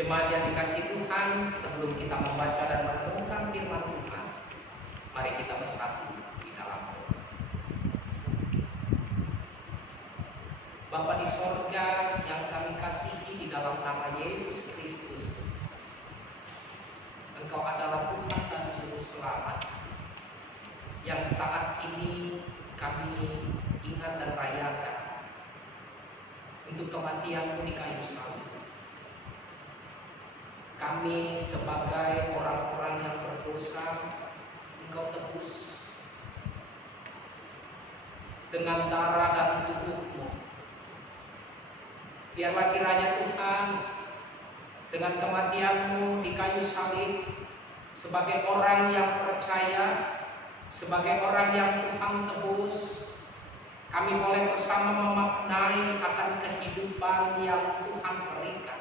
Jemaat yang dikasih Tuhan, sebelum kita membaca dan merenungkan firman Tuhan, mari kita bersatu di dalam doa. Bapa di sorga yang kami kasihi di dalam nama Yesus Kristus, Engkau adalah Tuhan dan Juru Selamat yang saat ini kami ingat dan rayakan untuk kematian-Mu di kayu salib. Kami sebagai orang-orang yang berdosa, Engkau tebus dengan darah dan tubuh-Mu. Biarlah kiranya Tuhan, dengan kematian-Mu di kayu salib, sebagai orang yang percaya, sebagai orang yang Tuhan tebus, kami boleh bersama memaknai akan kehidupan yang Tuhan berikan.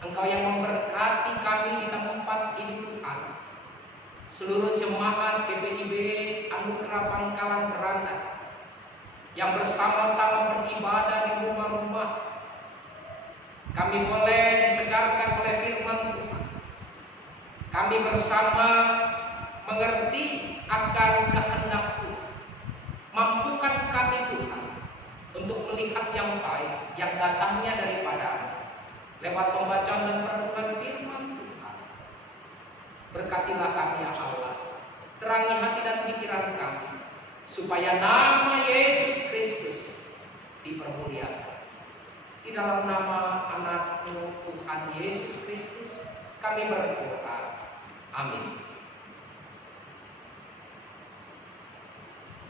Engkau yang memberkati kami di tempat ini Tuhan. Seluruh jemaat GPIB Anugerah Pangkalan Beranda yang bersama-sama beribadah di rumah-rumah, kami boleh disegarkan oleh firman Tuhan. Kami bersama mengerti akan kehendak Tuhan. Mampukan kami Tuhan untuk melihat yang baik yang datangnya daripada lewat pembacaan dan perenungan firman Tuhan. Berkatilah kami ya Allah, terangi hati dan pikiran kami, supaya nama Yesus Kristus dipermuliakan. Di dalam nama anak-Mu Tuhan Yesus Kristus kami berdoa. Amin.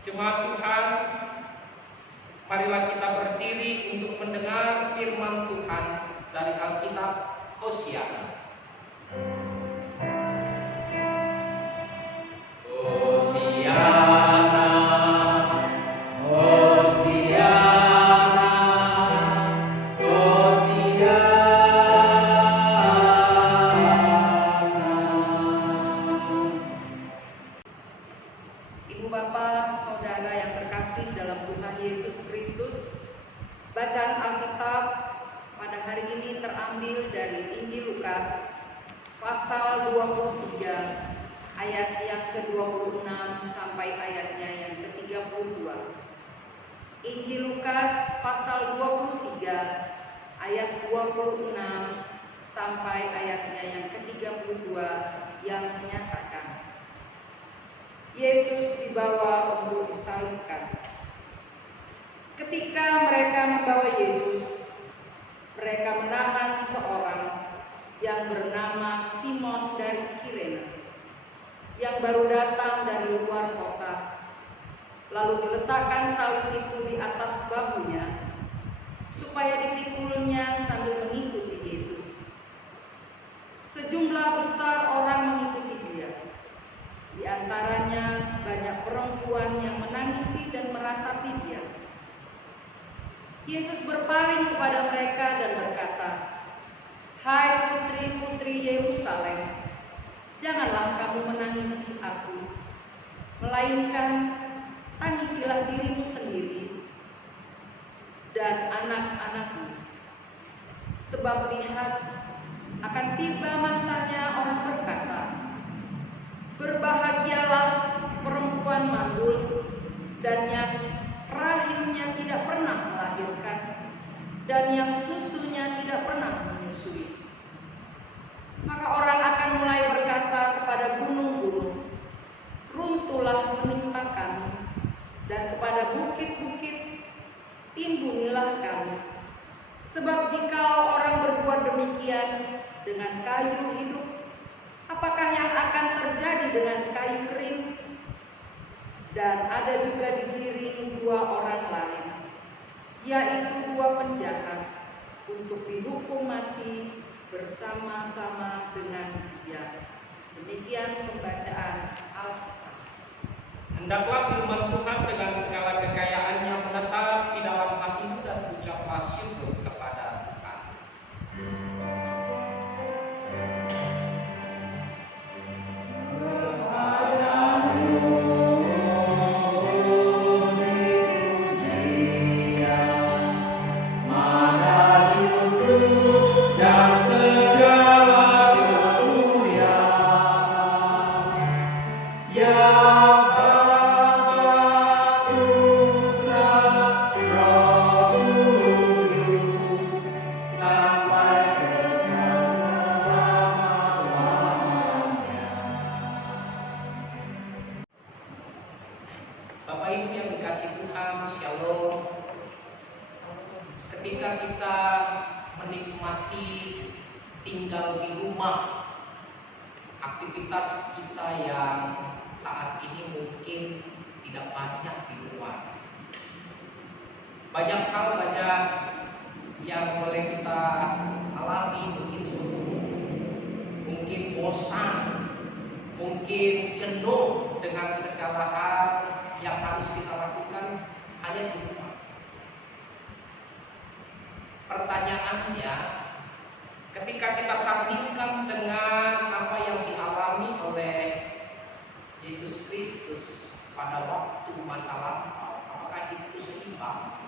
Jemaat Tuhan, marilah kita berdiri untuk mendengar firman Tuhan dari Alkitab Hosea. Ibu Bapak, Saudara yang terkasih dalam Tuhan Yesus Kristus, bacaan Alkitab pada hari ini terambil dari Injil Lukas pasal 23 ayat yang ke-26 sampai ayatnya yang ke-32. Injil Lukas pasal 23 ayat 26 sampai ayatnya yang ke-32 yang menyatakan, Yesus dibawa untuk disalibkan. Ketika mereka membawa Yesus, mereka menahan seorang yang bernama Simon dari Kirene, yang baru datang dari luar kota. Lalu diletakkan salib itu di atas bahunya, supaya dipikulnya sambil mengikuti Yesus. Sejumlah besar orang mengikuti dia. Di antaranya banyak perempuan yang menangisi dan meratapi dia. Yesus berpaling kepada mereka dan berkata, Hai putri-putri Yerusalem, janganlah kamu menangisi aku, melainkan tangisilah dirimu sendiri dan anak-anakmu. Sebab lihat, akan tiba masanya orang berkata, Berbahagialah perempuan mandul dan yang rahimnya tidak pernah melahirkan dan yang susunya tidak pernah menyusui. Maka orang akan mulai berkata kepada gunung-gunung, runtuhlah menimpa kami, dan kepada bukit-bukit, timbungilah kami. Sebab jikalau orang berbuat demikian dengan kayu hidup, apakah yang akan terjadi dengan kayu kering? Dan ada juga digiring dua orang lain, yaitu dua penjahat, untuk dihukum mati bersama-sama dengan dia. Demikian pembacaan Alkitab. Hendaklah firman Tuhan dengan segala kekayaannya menetap di dalam hatimu dan ucaplah syukur kepada Tuhan. Dan menikmati tinggal di rumah, aktivitas kita yang saat ini mungkin tidak banyak di luar. Banyak hal, banyak yang boleh kita alami, mungkin suntuk, mungkin bosan, mungkin jenuh dengan segala hal yang harus kita lakukan hanya di rumah. Pertanyaannya, ketika kita sandingkan dengan apa yang dialami oleh Yesus Kristus pada waktu masa lampau, apakah itu seimbang?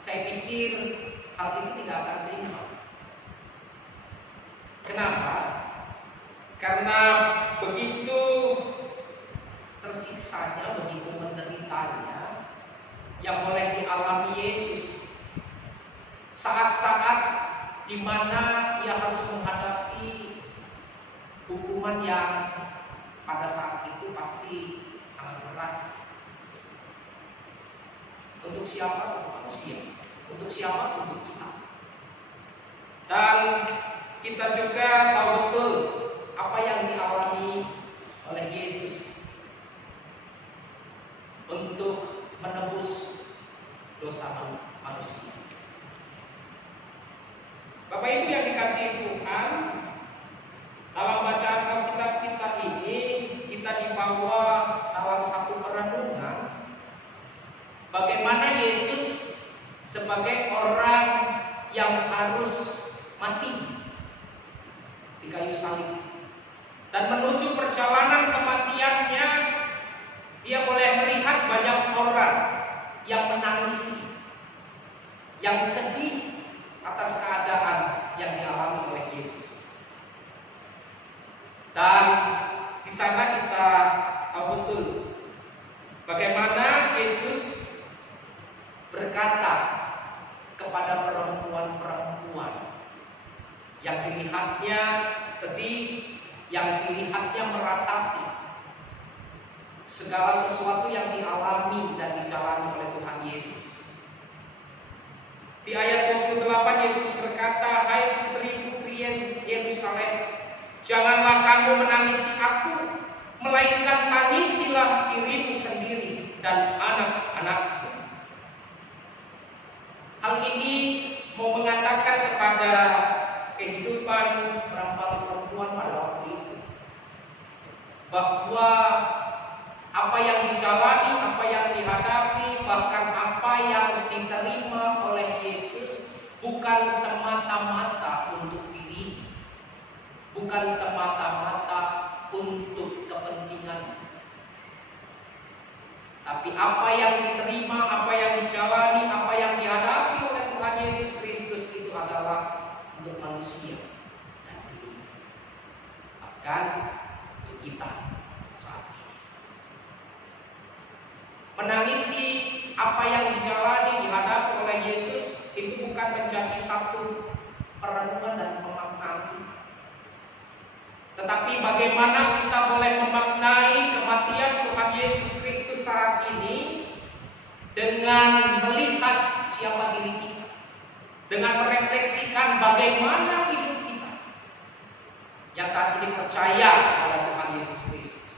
Saya pikir hal itu tidak akan seimbang. Kenapa? Karena begitu tersiksanya, begitu menderitanya yang boleh dialami Yesus, saat-saat di mana ia harus menghadapi hukuman yang pada saat itu pasti sangat berat. Untuk siapa? Untuk manusia. Untuk siapa? Untuk kita. Dan kita juga tahu betul apa yang dialami oleh Yesus untuk menebus dosa manusia. Bapak Ibu yang dikasihi Tuhan, dalam bacaan Alkitab kita ini kita dibawa dalam satu perenungan bagaimana Yesus sebagai orang yang harus mati di kayu salib, dan menuju perjalanan kematiannya dia boleh melihat banyak orang yang menangis, yang sedih atas keadaan yang dialami oleh Yesus. Dan di sana kita tahu betul bagaimana Yesus berkata kepada perempuan-perempuan yang dilihatnya sedih, yang dilihatnya meratapi segala sesuatu yang dialami dan dijalani oleh Tuhan Yesus. Di ayat 28 Yesus berkata, "Hai putri-putri Yerusalem, janganlah kamu menangisi aku, melainkan tangisilah dirimu sendiri dan anak-anakmu." Hal ini mau mengatakan kepada kehidupan perempuan-perempuan pada waktu itu bahwa apa yang dijalani, apa yang dihadapi, bahkan apa yang diterima oleh Yesus bukan semata-mata untuk diri, bukan semata-mata untuk kepentingan, tapi apa yang diterima, apa yang dijalani, apa yang dihadapi oleh Tuhan Yesus Kristus itu adalah untuk manusia dan dunia, bahkan untuk kita saat ini. Menangisi apa yang dijalani, dihadapi oleh Yesus itu bukan menjadi satu perenungan dan pemaknaan, tetapi bagaimana kita boleh memaknai kematian Tuhan Yesus Kristus saat ini dengan melihat siapa diri kita, dengan merefleksikan bagaimana hidup kita yang saat ini percaya kepada Tuhan Yesus Kristus.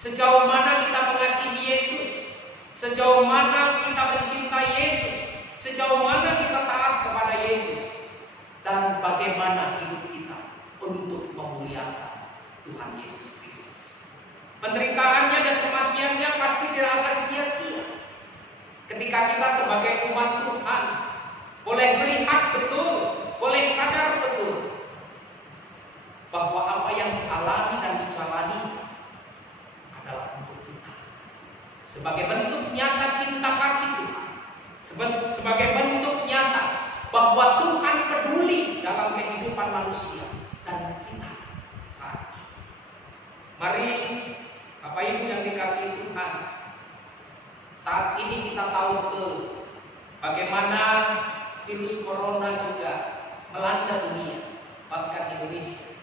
Sejauh mana kita mengasihi Yesus, sejauh mana kita mencintai Yesus, sejauh mana kita taat kepada Yesus, dan bagaimana hidup kita untuk memuliakan Tuhan Yesus Kristus. Penderitaannya dan kematiannya pasti tidak akan sia-sia ketika kita sebagai umat Tuhan boleh melihat betul, boleh sadar betul bahwa apa yang dialami dan dijalani adalah untuk kita, sebagai bentuk nyata cinta kasih Tuhan, sebagai bentuk nyata bahwa Tuhan peduli dalam kehidupan manusia dan kita saat ini. Mari Bapak Ibu yang dikasihi Tuhan, saat ini kita tahu betul bagaimana virus corona juga melanda dunia, bahkan Indonesia.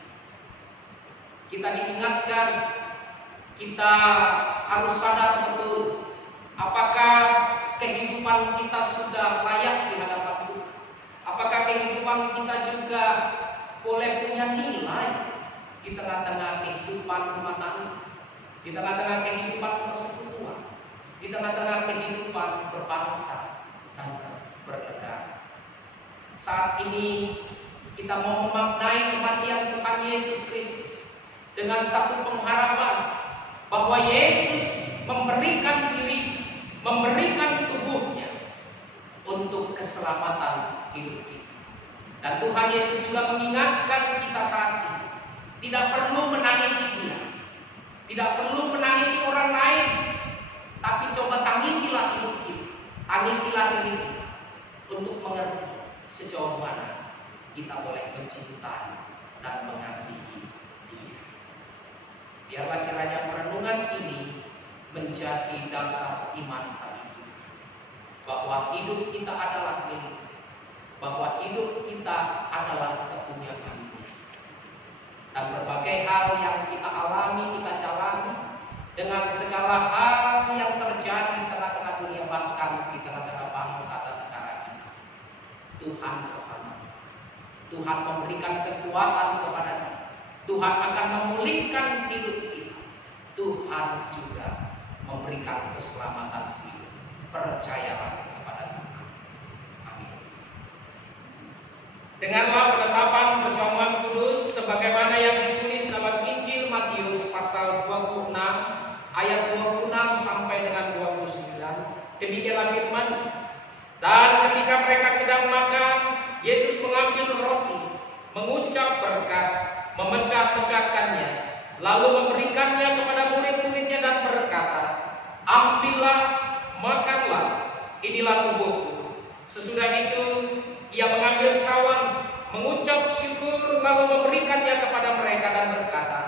Kita diingatkan, kita harus sadar betul apakah kehidupan kita sudah layak di hadapan Tuhan, Apakah kehidupan kita juga boleh punya nilai di tengah-tengah kehidupan rumah tangga, di tengah-tengah kehidupan persekutuan, di tengah-tengah kehidupan berbangsa dan bernegara? Saat ini kita mau memaknai kematian Tuhan Yesus Kristus dengan satu pengharapan bahwa Yesus memberikan diri, memberikan tubuhnya untuk keselamatan hidup kita. Dan Tuhan Yesus juga mengingatkan kita saat ini, tidak perlu menangisi Dia, tidak perlu menangisi orang lain, tapi coba tangisilah hidup kita, tangisilah diri kita untuk mengerti sejauh mana kita boleh mencintai dan mengasihi Dia. Biarlah kiranya perenungan ini menjadi dasar iman bagi kita, bahwa hidup kita adalah milik, bahwa hidup kita adalah kepunyaan Dia. Dan berbagai hal yang kita alami, kita jalani, dengan segala hal yang terjadi di tengah-tengah dunia, bahkan di tengah-tengah bangsa dan negara kita, Tuhan bersama. Tuhan memberikan kekuatan kepada kita. Tuhan akan memulihkan hidup kita. Tuhan juga memberikan keselamatan hidup. Percayalah kepada Tuhan. Amin. Dengarlah penetapan perjamuan kudus sebagaimana yang ditulis dalam Injil Matius pasal 26 ayat 26 sampai dengan 29. Demikianlah firman. Dan ketika mereka sedang makan, Yesus mengambil roti, mengucap berkat, memecah-pecahkannya, lalu memberikannya kepada murid-muridnya dan berkata, "Ambillah, makanlah, inilah tubuhku." Sesudah itu ia mengambil cawan, mengucap syukur, lalu memberikannya kepada mereka dan berkata,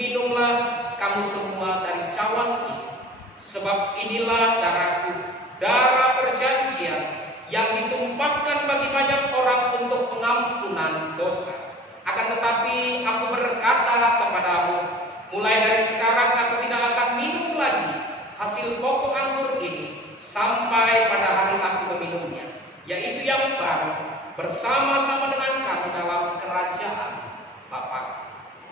"Minumlah kamu semua dari cawan ini, sebab inilah darahku, darah perjanjian yang ditumpahkan bagi banyak orang untuk pengampunan dosa. Akan tetapi aku berkata kepadamu, mulai dari sekarang aku tidak akan minum lagi hasil pokok anggur ini sampai pada hari aku meminumnya, yaitu yang baru bersama-sama dengan kamu dalam kerajaan Bapa."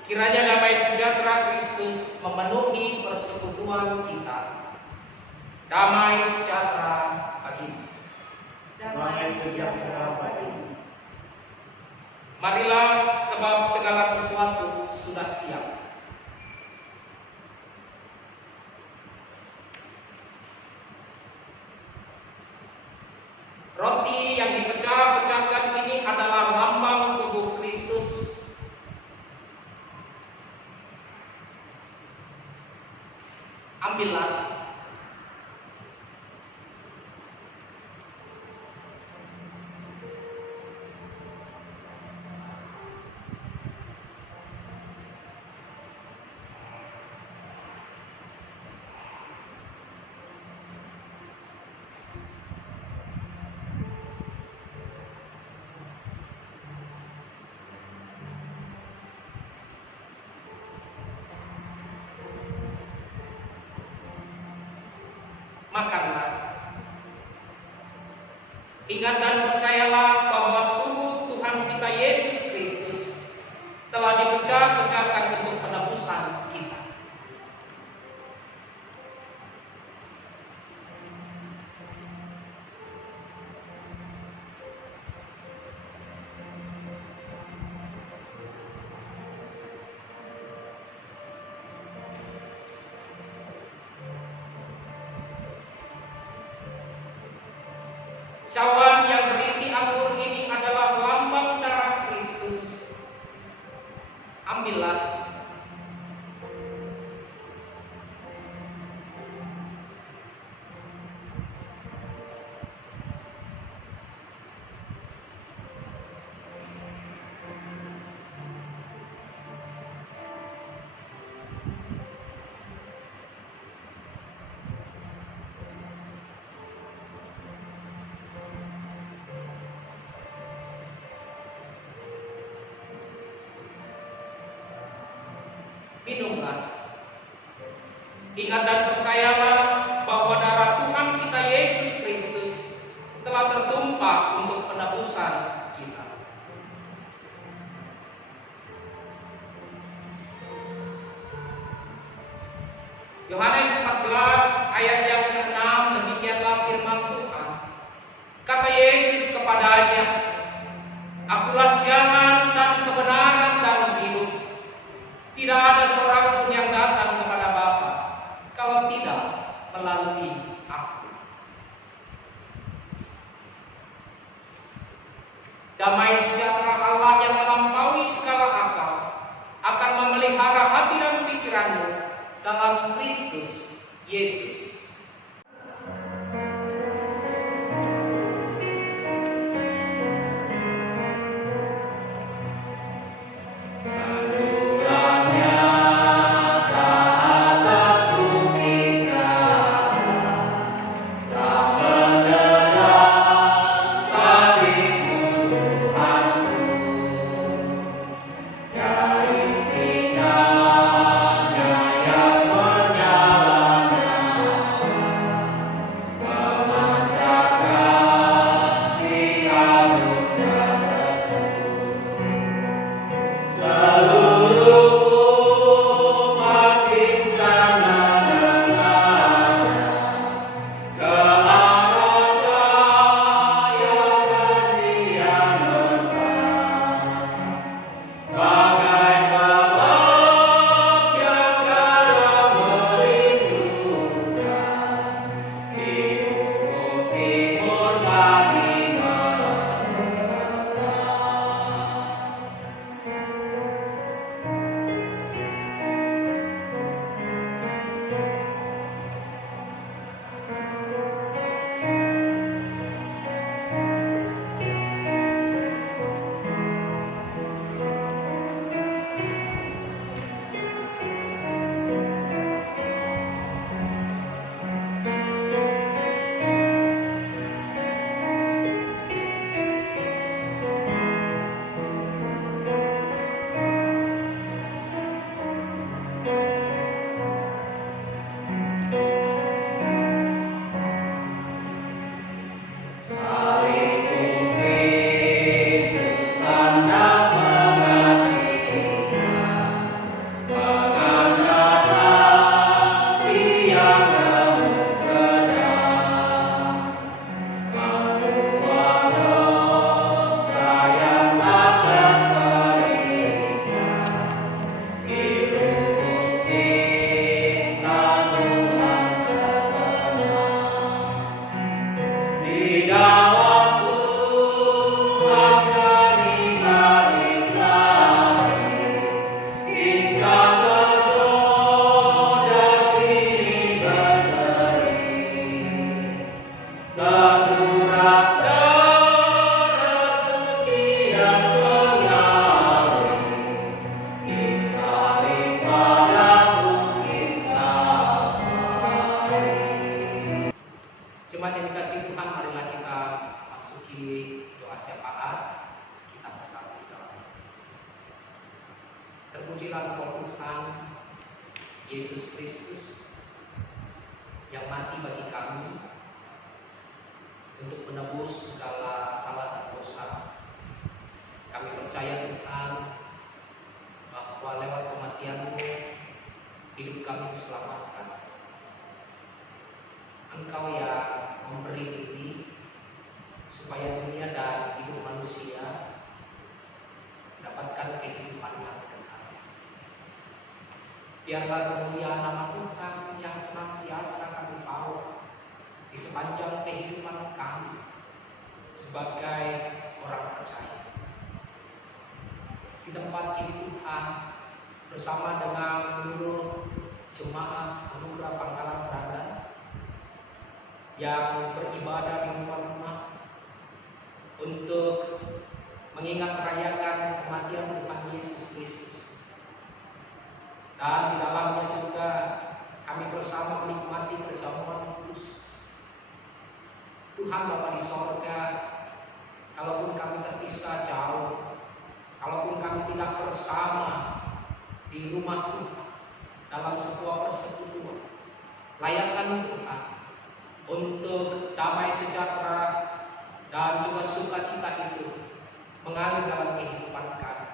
Kiranya damai sejahtera Kristus memenuhi persekutuan kita. Damai sejahtera bagimu. Damai sejahtera bagimu. Marilah, sebab segala sesuatu sudah siap. Roti yang dipecah-pecahkan ini adalah lambang tubuh Kristus. Ambillah. Makanlah. Ingat dan percayalah bahwa tubuh Tuhan kita Yesus Kristus telah dipecah-pecahkan untuk penebusan kita. Cawan yang berisi anggur ini adalah lambang darah Kristus. Ambillah. Minumlah. Ingat dan percayalah bahwa darah Tuhan kita Yesus Kristus telah tertumpah untuk penebusan Yohanes 14 ayat yang ke-6, demikianlah firman Tuhan. Kata Yesus kepadanya, Akulah jalan dan kebenaran dan hidup. Tidak ada seorang pun yang datang kepada Bapa kalau tidak melalui Aku. Damai sejahtera Allah yang melampaui segala akal akan memelihara hati dan pikiranmu dalam Kristus Yesus. Jemaat yang dikasihi Tuhan, marilah kita masuki doa syafaat. Kita bersatu doa. Terpujilah Engkau Tuhan Yesus Kristus yang mati bagi kami untuk menebus segala salah dan dosa. Kami percaya Tuhan bahwa lewat kematian-Mu hidup kami diselamatkan. Engkau yang memberi diri supaya dunia dan hidup manusia mendapatkan kehidupan yang kekal. Biarlah kemuliaan nama Tuhan yang senantiasa kami tahu di sepanjang kehidupan kami sebagai orang percaya. Di tempat ini Tuhan, bersama dengan seluruh jemaat Anugerah Pangkalan Brandan yang beribadah di rumah-rumah untuk mengingat merayakan kematian Tuhan Yesus Kristus. Dan di dalamnya juga kami bersama menikmati perjamuan kudus. Tuhan Bapa di sorga, kalaupun kami terpisah jauh, kalaupun kami tidak bersama di rumah Tuhan dalam sebuah persekutuan, layakkan Tuhan untuk damai sejahtera dan juga sukacita itu mengalir dalam kehidupan kami.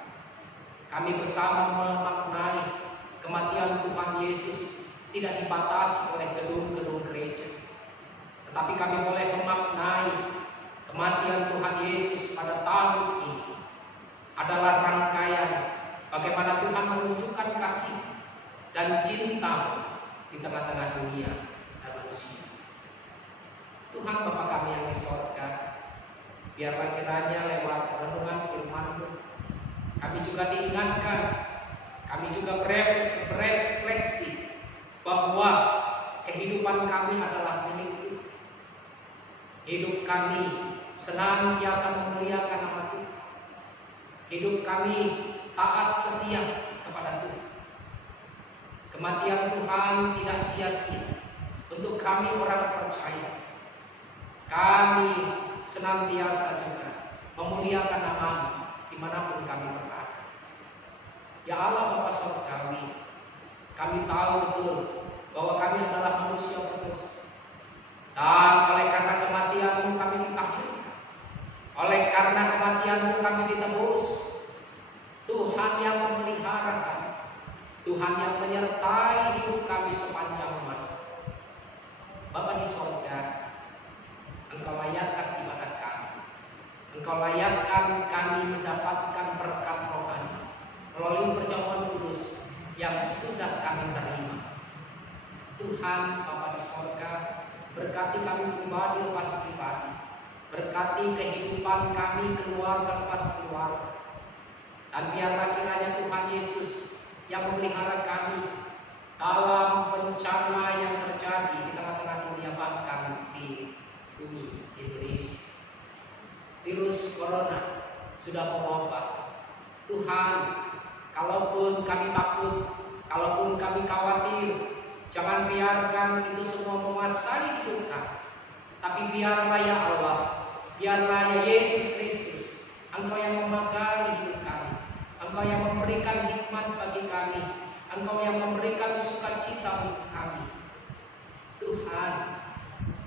Kami bersama memaknai kematian Tuhan Yesus tidak dibatasi oleh gedung-gedung gereja. Tetapi kami boleh memaknai kematian Tuhan Yesus pada tahun ini adalah rangkaian bagaimana Tuhan menunjukkan kasih dan cinta di tengah-tengah dunia dan manusia. Tuhan Bapa kami yang di sorga, biarlah kiranya lewat renungan firman-Mu kami juga diingatkan, kami juga berefleksi bahwa kehidupan kami adalah milik Tuhan. Hidup kami senantiasa memuliakan nama Tuhan. Hidup kami taat setia kepada Tuhan. Kematian Tuhan tidak sia-sia untuk kami orang percaya. Kami senantiasa juga memuliakan nama-Mu dimanapun kami berada. Ya Allah Bapa Surgawi, kami tahu betul bahwa kami adalah manusia berdosa. Dan oleh karena kematian-Mu kami ditahdirkan. Oleh karena kematian-Mu kami ditebus. Tuhan yang memelihara kami, Tuhan yang menyertai hidup kami sepanjang masa. Bapa di sorga, Engkau layakkan ibadah kami. Engkau layakkan kami mendapatkan berkat rohani melalui perjamuan kudus yang sudah kami terima. Tuhan Bapa di sorga, berkati kami pribadi lepas pribadi, berkati kehidupan kami keluarga lepas keluarga, dan biarlah kiranya Tuhan Yesus yang memelihara kami dalam bencana yang terjadi di tengah-tengah dunia, bahkan di bumi Indonesia. Virus corona sudah mewabah. Tuhan, kalaupun kami takut, kalaupun kami khawatir, jangan biarkan itu semua menguasai hidup kami. Tapi biarlah ya Allah, biarlah ya Yesus Kristus, Engkau yang memakai hidup kami, Engkau yang memberikan hikmat bagi kami, Engkau yang memberikan sukacita untuk kami. Tuhan,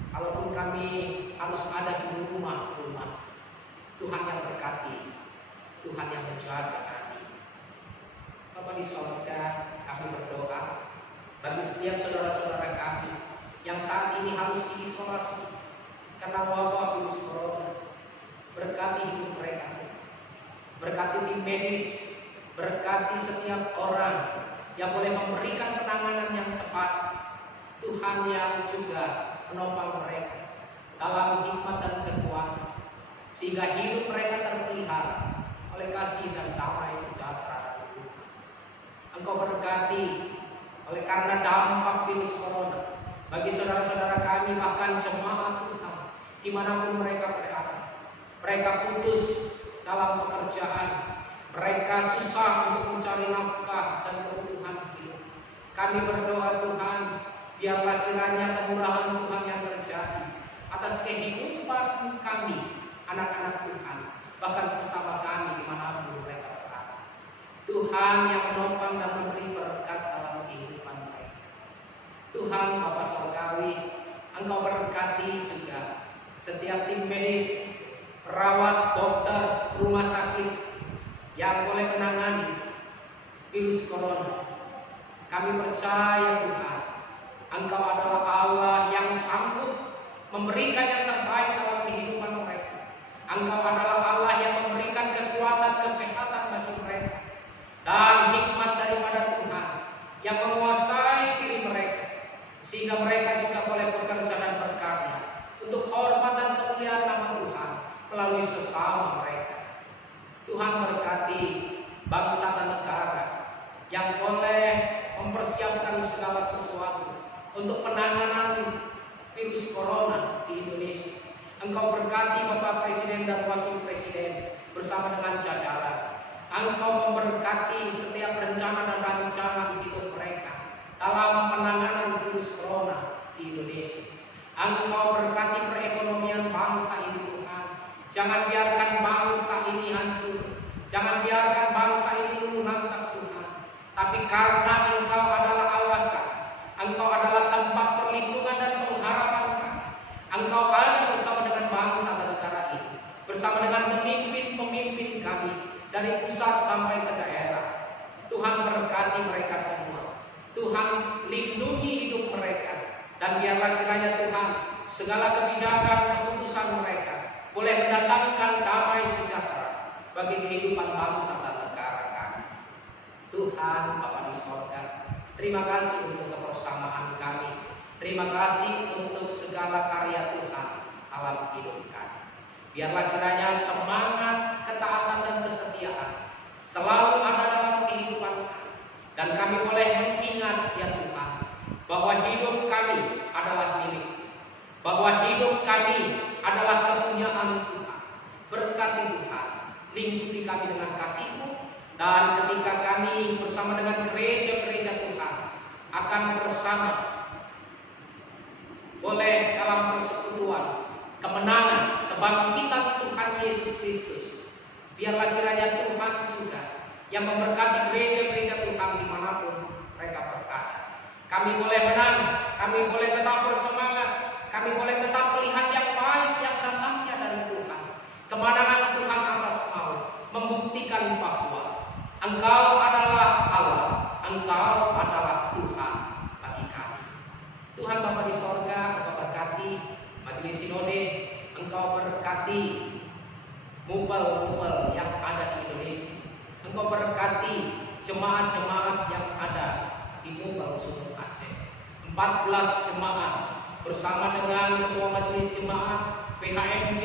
kalaupun kami harus ada di rumah-rumah, Tuhan yang berkati, Tuhan yang menjaga kami. Bapa di sorga, kami berdoa bagi setiap saudara-saudara kami yang saat ini harus diisolasi karena wabah virus corona. Berkati hidup mereka, berkati tim medis, berkati setiap orang yang boleh memberikan penanganan yang tepat. Tuhan yang juga menopang mereka dalam hikmat dan kekuatan, sehingga hidup mereka terpelihara oleh kasih dan damai sejahtera. Engkau berkati oleh karena dampak virus corona bagi saudara-saudara kami, bahkan jemaat Tuhan dimanapun mereka berada. Mereka putus dalam pekerjaan, mereka susah untuk mencari nafkah dan kebutuhan hidup. Kami berdoa Tuhan, biarlah kiranya kemurahan Tuhan yang terjadi atas kehidupan kami, anak-anak Tuhan, bahkan sesama kami dimanapun mereka berada. Tuhan yang menopang dan memberi berkat dalam kehidupan mereka. Tuhan Bapa Surgawi, Engkau berkati juga setiap tim medis, perawat, dokter, rumah sakit yang boleh menangani virus corona. Kami percaya Tuhan, Engkau adalah Allah yang sanggup memberikan yang terbaik dalam kehidupan mereka. Engkau adalah Allah yang memberikan kekuatan kesehatan bagi mereka dan hikmat daripada Tuhan yang menguasai diri mereka, sehingga mereka juga boleh bekerja dan berkarya untuk hormat dan kemuliaan nama Tuhan melalui sesama mereka. Tuhan berkati bangsa dan negara yang boleh mempersiapkan segala sesuatu untuk penanganan virus corona di Indonesia. Engkau berkati Bapak Presiden dan Wakil Presiden bersama dengan jajaran. Engkau memberkati setiap rencana dan rancangan hidup mereka dalam penanganan virus corona di Indonesia. Engkau berkati perekonomian bangsa ini Tuhan. Jangan biarkan bangsa ini hancur. Jangan biarkan bangsa ini luluh lantak Tuhan. Tapi karena Engkau adalah Allah kami, Engkau adalah tempat perlindungan dan pengharapan kami. Engkau ada bersama dengan bangsa dan negara ini, bersama dengan pemimpin-pemimpin kami dari pusat sampai ke daerah. Tuhan berkati mereka semua. Tuhan lindungi hidup mereka, dan biarlah kiranya Tuhan segala kebijakan keputusan mereka boleh mendatangkan damai sejahtera bagi kehidupan bangsa dan negara kami. Tuhan Bapa di sorga, terima kasih untuk kebersamaan kami. Terima kasih untuk segala karya Tuhan dalam hidup kami. Biarlah kiranya semangat, ketaatan, dan kesetiaan selalu ada dalam kehidupan kami. Dan kami boleh mengingat ya Tuhan, bahwa hidup kami adalah milik, bahwa hidup kami adalah kepunyaan Tuhan. Berkati Tuhan, lingkupi kami dengan kasih-Mu, dan ketika kami bersama dengan gereja-gereja Tuhan akan bersama boleh dalam persekutuan kemenangan, kebangkitan Tuhan Yesus Kristus. Biarlah kiranya Tuhan juga yang memberkati gereja-gereja Tuhan dimanapun mereka berada. Kami boleh menang, kami boleh tetap bersemangat, kami boleh tetap melihat yang baik yang datangnya dari Tuhan. Kemenangan Tuhan atas maut membuktikan bahwa Engkau adalah Allah, Engkau adalah Tuhan bagi kami. Tuhan Bapa di sorga, Engkau berkati majelis sinode, Engkau berkati mubal-mubal yang ada di Indonesia, Engkau berkati jemaat-jemaat yang ada di Mubal Sumur Aceh. 14 jemaat bersama dengan Ketua Majelis Jemaat PHMJ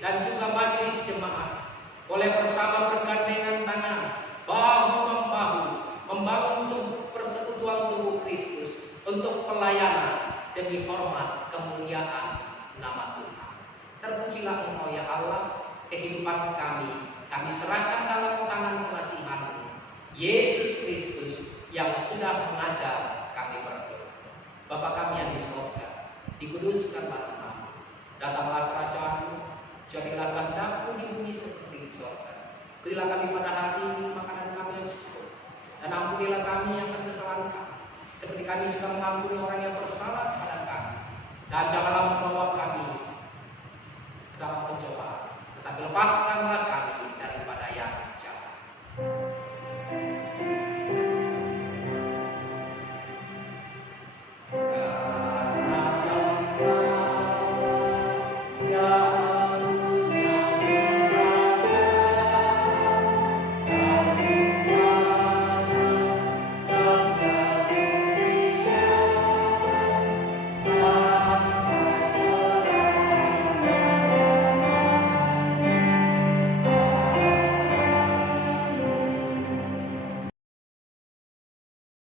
dan juga Majelis Jemaat boleh bersama bergandengan tangan, bahu-membahu membangun persekutuan tubuh Kristus untuk pelayanan demi hormat kemuliaan nama Tuhan. Terpujilah Engkau ya Allah, kehidupan kami serahkan dalam tangan pengasihan-Mu, Yesus Kristus yang sudah mengajar kami berdoa. Bapa kami yang di surga, dikuduskanlah nama-Mu, datanglah kerajaan-Mu, jadilah kehendak-Mu di bumi seperti di surga. Berilah kami pada hari ini makanan kami yang cukup, dan ampunilah kami yang kesalahan kami, seperti kami juga mengampuni